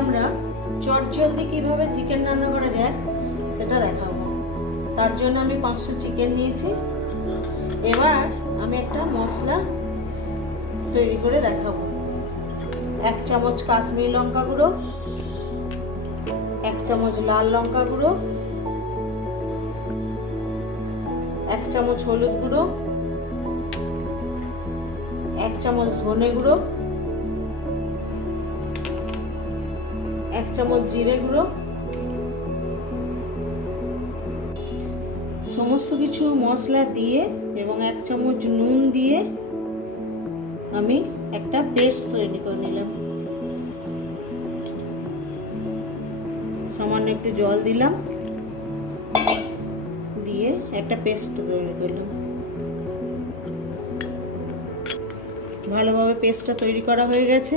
আমরা চটজলদি কিভাবে চিকেন রান্না করা যায় সেটা দেখাবো। তার জন্য আমি 500 চিকেন নিয়েছি। এবার আমি একটা মশলা তৈরি করে দেখাবো। 1 চামচ কাশ্মীরি লঙ্কা গুঁড়ো, 1 চামচ লাল লঙ্কা গুঁড়ো, 1 চামচ হলুদ গুঁড়ো, 1 চামচ ধনে গুঁড়ো, 1 চামচ জিরে গুঁড়ো। সমস্ত কিছু মশলা দিয়ে এবং 1 চামচ নুন দিয়ে আমি একটা পেস্ট তৈরি করে নিলাম। সামান্য একটু জল দিলাম, দিয়ে একটা পেস্ট তৈরি করলাম। ভালোভাবে পেস্টটা তৈরি করা হয়ে গেছে।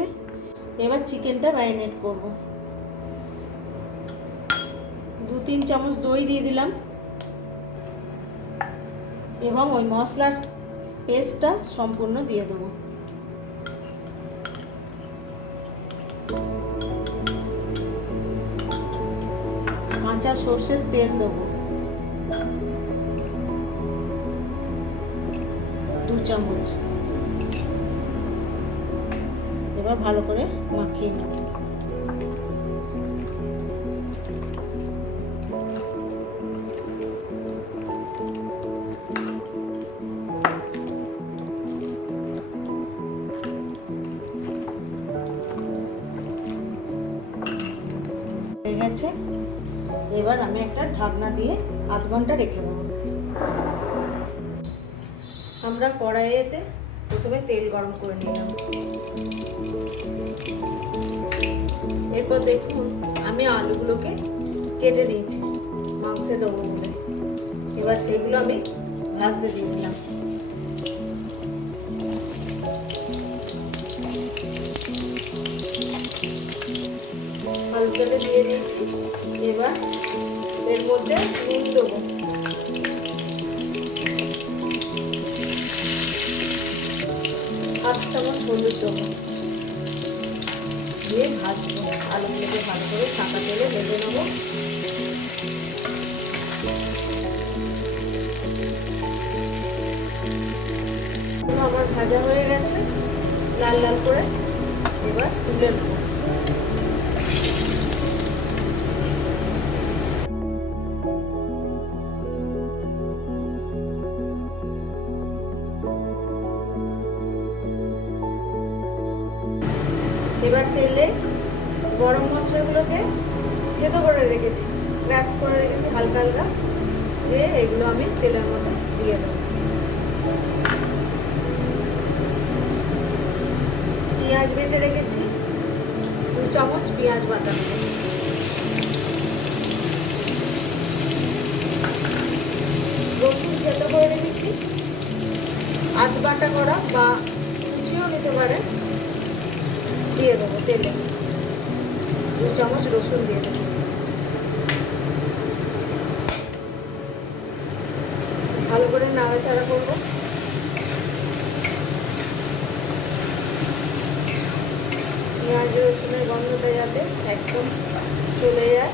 এবার চিকেনটা ম্যারিনেট করব। 2-3 চামচ দই দিয়ে দিলাম এবং ওই মশলার পেস্টটা সম্পূর্ণ দিয়ে দেবো। কাঁচা সর্ষের তেল দেবো 2 চামচ। এবার ভালো করে মাখিয়ে নেব। হয়ে গেছে। এবার আমি একটা ঢাকনা দিয়ে আধ ঘন্টা রেখে দেবো। আমরা কড়াইতে প্রথমে তেল গরম করে নিলাম। এরপর দেখুন আমি আলুগুলোকে কেটে নিয়েছি মাংসে দেবো বলে। এবার সেগুলো আমি ভাজতে দিয়ে দিলাম। আলু কেটে দিয়ে দিয়েছি। এবার এর মধ্যে নুন দেবো, হাফ চামচ হলুদ দেবো, দিয়ে ভাজবো। আলুগুলোকে ভালো করে ছাঁকা তেলে ভেজে নেবো। আমার ভাজা হয়ে গেছে লাল লাল করে। এবার তুলে নেবো। এবার তেলে গরম মশলাগুলোকে থেতো করে রেখেছি, ক্রাশ করে রেখেছি হালকা হালকা, দিয়ে এগুলো আমি তেলের মধ্যে দিয়ে দেবো। পেঁয়াজ বেটে রেখেছি 2 চামচ পেঁয়াজ বাটা দেবো। রসুন থেতো করে রেখেছি, আধ বাটা করা বা কুচিও নিতে পারে, দিয়ে দেবো তেলে। 2 চামচ রসুন দিয়ে দেবো। ভালো করে নাড়াচাড়া করবো। পেঁয়াজ রসুনের গন্ধটা যাতে একদম চলে যায়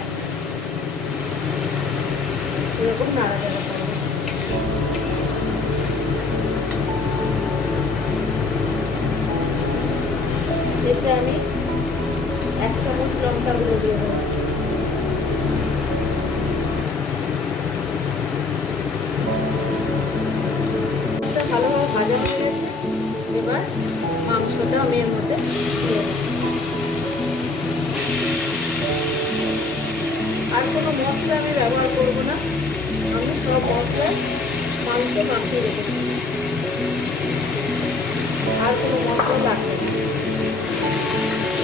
এরকম নাড়াচাড়া করবো। এতে আমি 1 চামচ লঙ্কা গুঁড়ো দিয়ে দেবো। ভালোভাবে ভাজা হয়ে গেছে। এবার মাংসটা আমি এর মধ্যে দিয়ে দেবো। আর কোনো মশলা আমি ব্যবহার করবো না। আমি সব মশলা মাংসে মাখিয়ে রেখেছি, আর কোনো মশলা লাগবে না।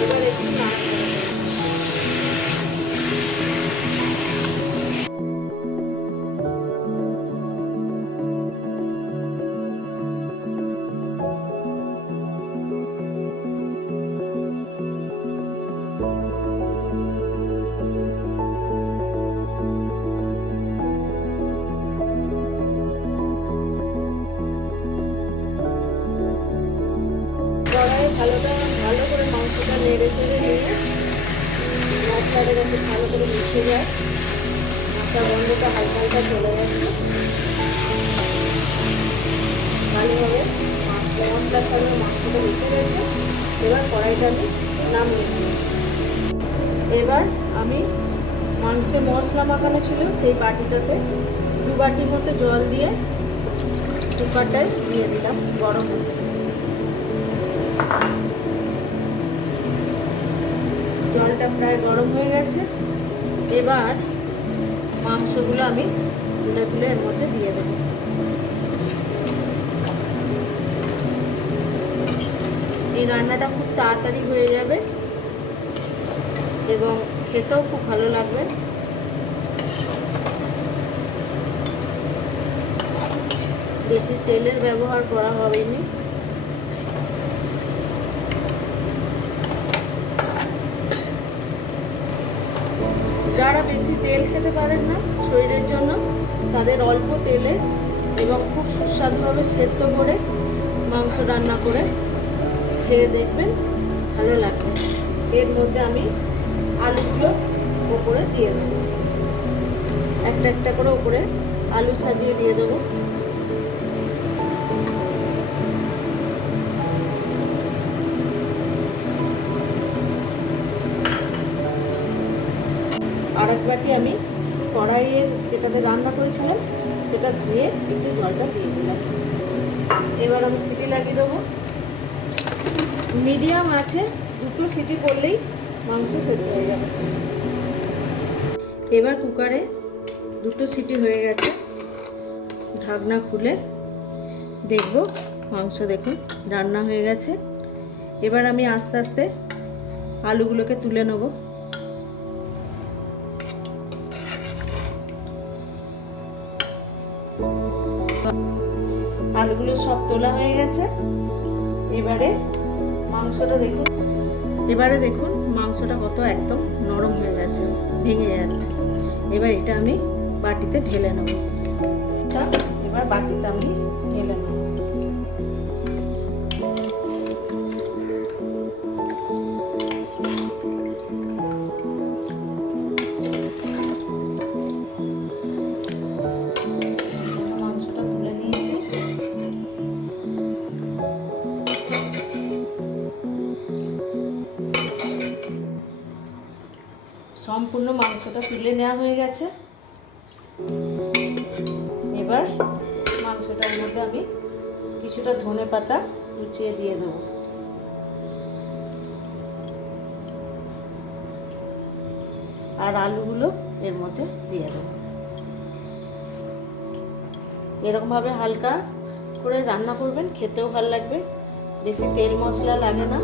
এবার একটু নাড়াচাড়া করবো। ভালো করে মাংসটা নেড়ে চেড়ে নিয়ে মশলাটা যাতে ভালো করে মিশে যায়, মশলা গন্ধটা হালকা হালকা চলে যাচ্ছে, ভালোভাবে মশলার সঙ্গে মাংসটা মিশে গেছে। এবার কড়াইটা আমি নামিয়ে নিই। এবার আমি মাংসে মশলা মাখানো ছিল সেই বাটিটাতে 2 বাটির মতো জল দিয়ে কুকারটায় দিয়ে দিলাম গরম হতে। জলটা প্রায় গরম হয়ে গেছে। এবার মাংসগুলো আমি তুলে তুলে এর মধ্যে দিয়ে দেব। এই রান্নাটা খুব তাড়াতাড়ি হয়ে যাবে এবং খেতেও খুব ভালো লাগবে। বেশি তেলের ব্যবহার করা হবেনি। যারা বেশি তেল খেতে পারেন না শরীরের জন্য, তাদের অল্প তেলে এবং খুব সুস্বাদুভাবে সেদ্ধ করে মাংস রান্না করে খেয়ে দেখবেন, ভালো লাগবে। এর মধ্যে আমি আলুগুলো ওপরে দিয়ে দেবো, একটা একটা করে ওপরে আলু সাজিয়ে দিয়ে দেবো। আর এক বাটি আমি কড়াইয়ের যেটাতে রান্না করেছিলাম সেটা ধুয়ে একটু জলটা দিয়ে দিলাম। এবার আমি সিটি লাগিয়ে দেবো। মিডিয়াম আছে 2 সিটি পড়লেই মাংস সেদ্ধ হয়ে যাবে। এবার কুকারে 2 সিটি হয়ে গেছে, ঢাকনা খুলে দেখব মাংস দেখুন রান্না হয়ে গেছে। এবার আমি আস্তে আস্তে আলুগুলোকে তুলে নেব। আলুগুলো সব তোলা হয়ে গেছে। এবারে দেখুন মাংসটা কত একদম নরম হয়ে গেছে, ভেঙে যাচ্ছে। এবার এটা আমি বাটিতে ঢেলে নেব। এবার বাটিতে আমি ঢেলে নেব। সম্পূর্ণ মাংসটা তুলে নেওয়া হয়ে গেছে। এবার মাংসটার মধ্যে আমি কিছুটা ধনেপাতা কুচিয়ে দিয়ে দেবো। আর আলুগুলো এর মধ্যে দিয়ে দেবো। এরকমভাবে হালকা করে রান্না করবেন, খেতেও ভালো লাগবে। বেশি তেল মশলা লাগে না,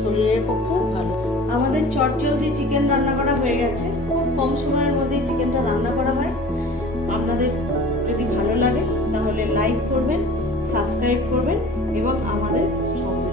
শরীরের পক্ষেও ভালো। আমাদের চটজলদি চিকেন রান্না করা হয়ে গেছে। খুব কম সময়ের মধ্যেই চিকেনটা রান্না করা হয়। আপনাদের যদি ভালো লাগে তাহলে লাইক করবেন, সাবস্ক্রাইব করবেন এবং আমাদের সঙ্গে